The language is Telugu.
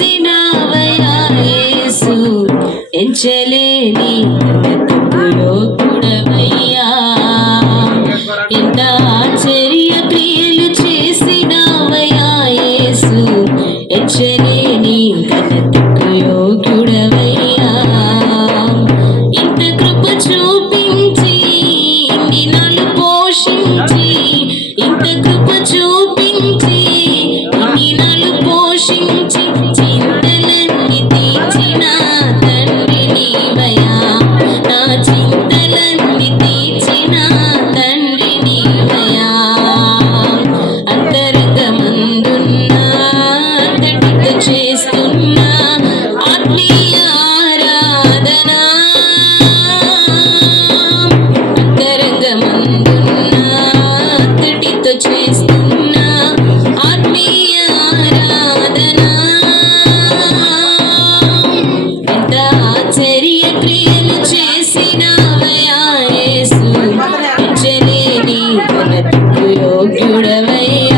చేసినవయా యేసు, ఎంచలేని ఘనతకు యోగ్యుడవయ్యా. ఎంత ఆశ్చర్య క్రియలు చేసినవయా యేసు, ఎంచలేని ఘనతకు యోగ్యుడవయ్యా. ఇంత కృప చూపించి నిన్ను పోషించి, ఇంత కృప చూపించి నిన్ను పోషించి, చింతలన్నీ తీర్చిన తండ్రి నీవయ్యా. నా చింతలన్నీ తీర్చిన తండ్రి నీవయ్యా. అంతరంగమందున్నా అంతటితో చేస్తున్నా ఆత్మీయ ఆరాధన, అంతరంగమందున్నా అంతటితో చేస్తున్నా ఆత్మీయ ఆరాధన. ఎంత ఆశ్చర్య క్రియలు చేసినవయా యేసు, ఎంచలేని ఘనతకు యోగ్యుడవయ్యా.